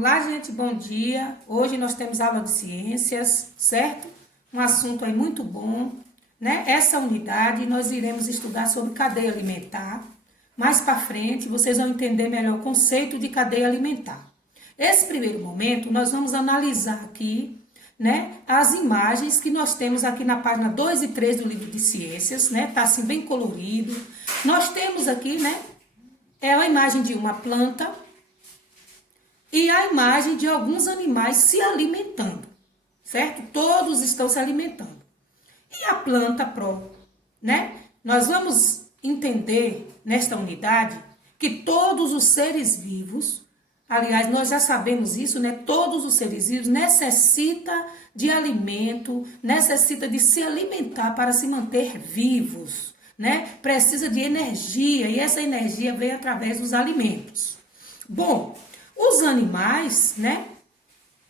Vamos lá, gente? Bom dia. Hoje nós temos aula de ciências, certo? Um assunto aí muito bom, né? Essa unidade nós iremos estudar sobre cadeia alimentar. Mais para frente, vocês vão entender melhor o conceito de cadeia alimentar. Esse primeiro momento, nós vamos analisar aqui, né, as imagens que nós temos aqui na página 2 e 3 do livro de ciências, né? Tá assim bem colorido. Nós temos aqui, né, é a imagem de uma planta e a imagem de alguns animais se alimentando, certo? Todos estão se alimentando. E a planta né? Nós vamos entender nesta unidade que todos os seres vivos, aliás, nós já sabemos isso, né? Todos os seres vivos necessitam de alimento, necessitam de se alimentar para se manter vivos, né? Precisa de energia e essa energia vem através dos alimentos. Bom, os animais, né?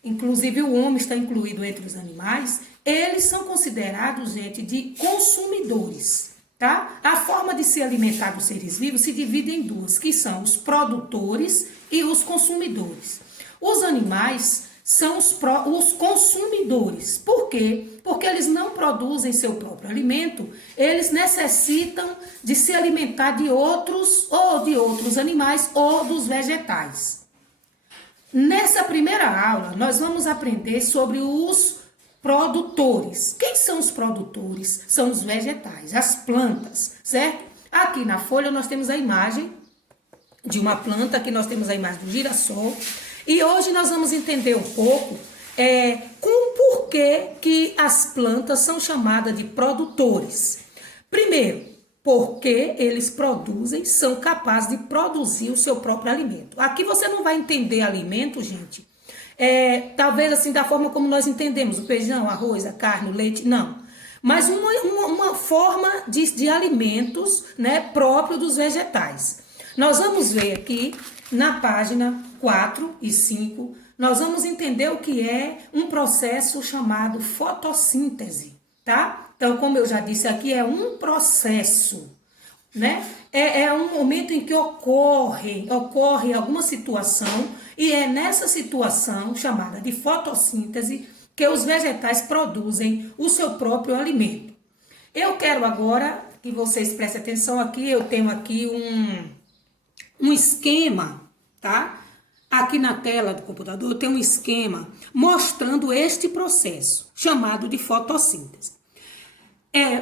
Inclusive o homem está incluído entre os animais, eles são considerados, gente, de consumidores, tá? A forma de se alimentar dos seres vivos se divide em duas, que são os produtores e os consumidores. Os animais são os consumidores. Por quê? Porque eles não produzem seu próprio alimento, eles necessitam de se alimentar de outros animais ou dos vegetais. Nessa primeira aula, nós vamos aprender sobre os produtores. Quem são os produtores? São os vegetais, as plantas, certo? Aqui na folha nós temos a imagem de uma planta, aqui nós temos a imagem do girassol. E hoje nós vamos entender um pouco com por que as plantas são chamadas de produtores. Primeiro, porque eles são capazes de produzir o seu próprio alimento. Aqui você não vai entender alimento, gente, talvez assim da forma como nós entendemos, o feijão, o arroz, a carne, o leite, não. Mas uma forma de alimentos, né, próprio dos vegetais. Nós vamos ver aqui na página 4 e 5, nós vamos entender o que é um processo chamado fotossíntese, tá? Então, como eu já disse aqui, é um processo, né? É um momento em que ocorre alguma situação e é nessa situação, chamada de fotossíntese, que os vegetais produzem o seu próprio alimento. Eu quero agora que vocês prestem atenção aqui, eu tenho aqui um esquema, tá? Aqui na tela do computador tem um esquema mostrando este processo, chamado de fotossíntese.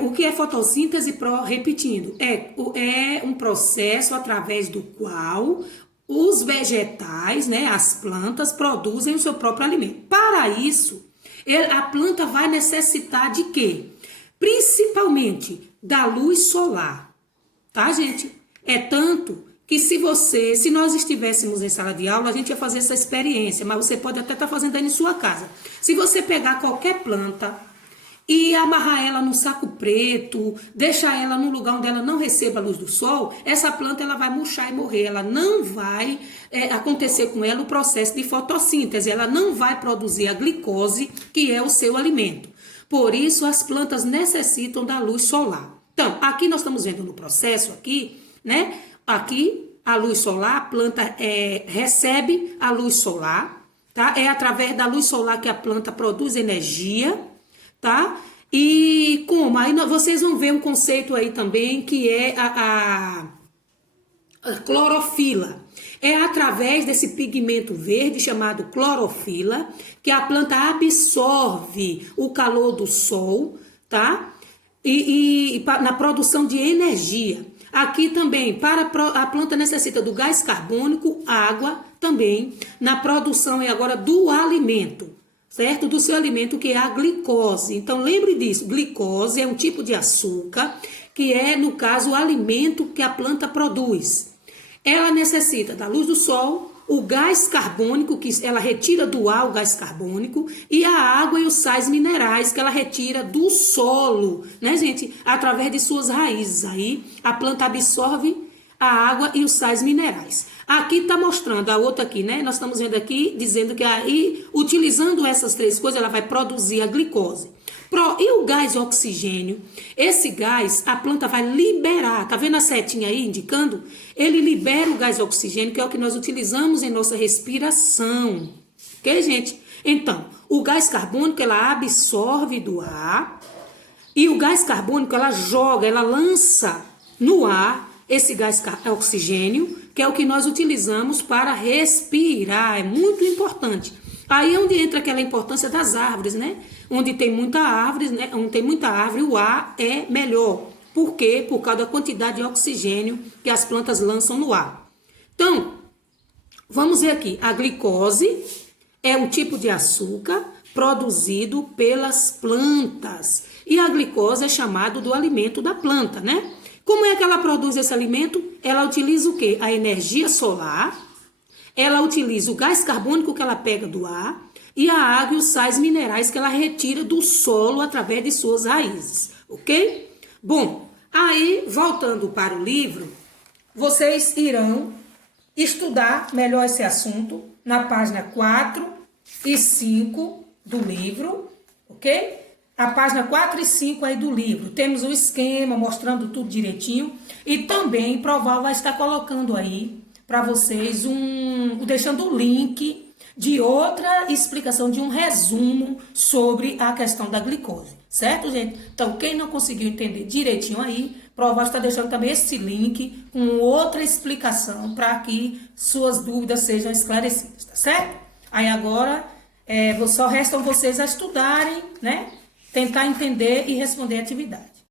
O que é fotossíntese? Repetindo, é um processo através do qual os vegetais, né, as plantas, produzem o seu próprio alimento. Para isso, a planta vai necessitar de quê? Principalmente da luz solar, tá, gente? É tanto que se nós estivéssemos em sala de aula, a gente ia fazer essa experiência, mas você pode até estar fazendo aí em sua casa. Se você pegar qualquer planta e amarrar ela num saco preto, deixar ela num lugar onde ela não receba a luz do sol, essa planta ela vai murchar e morrer. Ela não vai acontecer com ela o processo de fotossíntese, ela não vai produzir a glicose, que é o seu alimento. Por isso, as plantas necessitam da luz solar. Então, aqui nós estamos vendo no processo aqui, né? Aqui, a luz solar, a planta recebe a luz solar, tá? É através da luz solar que a planta produz energia, tá? E como? Aí vocês vão ver um conceito aí também que é a clorofila. É através desse pigmento verde chamado clorofila que a planta absorve o calor do sol, tá? E na produção de energia. Aqui também, a planta necessita do gás carbônico, água também, na produção agora do alimento, certo? Do seu alimento, que é a glicose. Então, lembre disso, glicose é um tipo de açúcar, que é, no caso, o alimento que a planta produz. Ela necessita da luz do sol, o gás carbônico, que ela retira do ar o gás carbônico, e a água e os sais minerais, que ela retira do solo, né, gente? Através de suas raízes. Aí a planta absorve a água e os sais minerais. Aqui está mostrando, a outra aqui, né? Nós estamos vendo aqui, dizendo que aí, utilizando essas três coisas, ela vai produzir a glicose. E o gás oxigênio? Esse gás, a planta vai liberar. Tá vendo a setinha aí indicando? Ele libera o gás oxigênio, que é o que nós utilizamos em nossa respiração. Ok, gente? Então, o gás carbônico, ela absorve do ar. E o gás carbônico, ela joga, ela lança no ar esse gás oxigênio, que é o que nós utilizamos para respirar. É muito importante. Aí é onde entra aquela importância das árvores, né? Onde tem muita árvore, né? Onde tem muita árvore, o ar é melhor. Por quê? Por causa da quantidade de oxigênio que as plantas lançam no ar. Então, vamos ver aqui. A glicose é um tipo de açúcar produzido pelas plantas. E a glicose é chamado do alimento da planta, né? Como é que ela produz esse alimento? Ela utiliza o quê? A energia solar. Ela utiliza o gás carbônico que ela pega do ar e a água e os sais minerais que ela retira do solo através de suas raízes, ok? Bom, aí, voltando para o livro, vocês irão estudar melhor esse assunto na página 4 e 5 do livro, ok? A página 4 e 5 aí do livro. Temos o esquema mostrando tudo direitinho e também Proval vai estar colocando aí para vocês deixando o link de outra explicação, de um resumo sobre a questão da glicose, certo, gente? Então, quem não conseguiu entender direitinho aí, Proval está deixando também esse link com outra explicação para que suas dúvidas sejam esclarecidas, tá certo? Aí agora, só restam vocês a estudarem, né? Tentar entender e responder a atividade.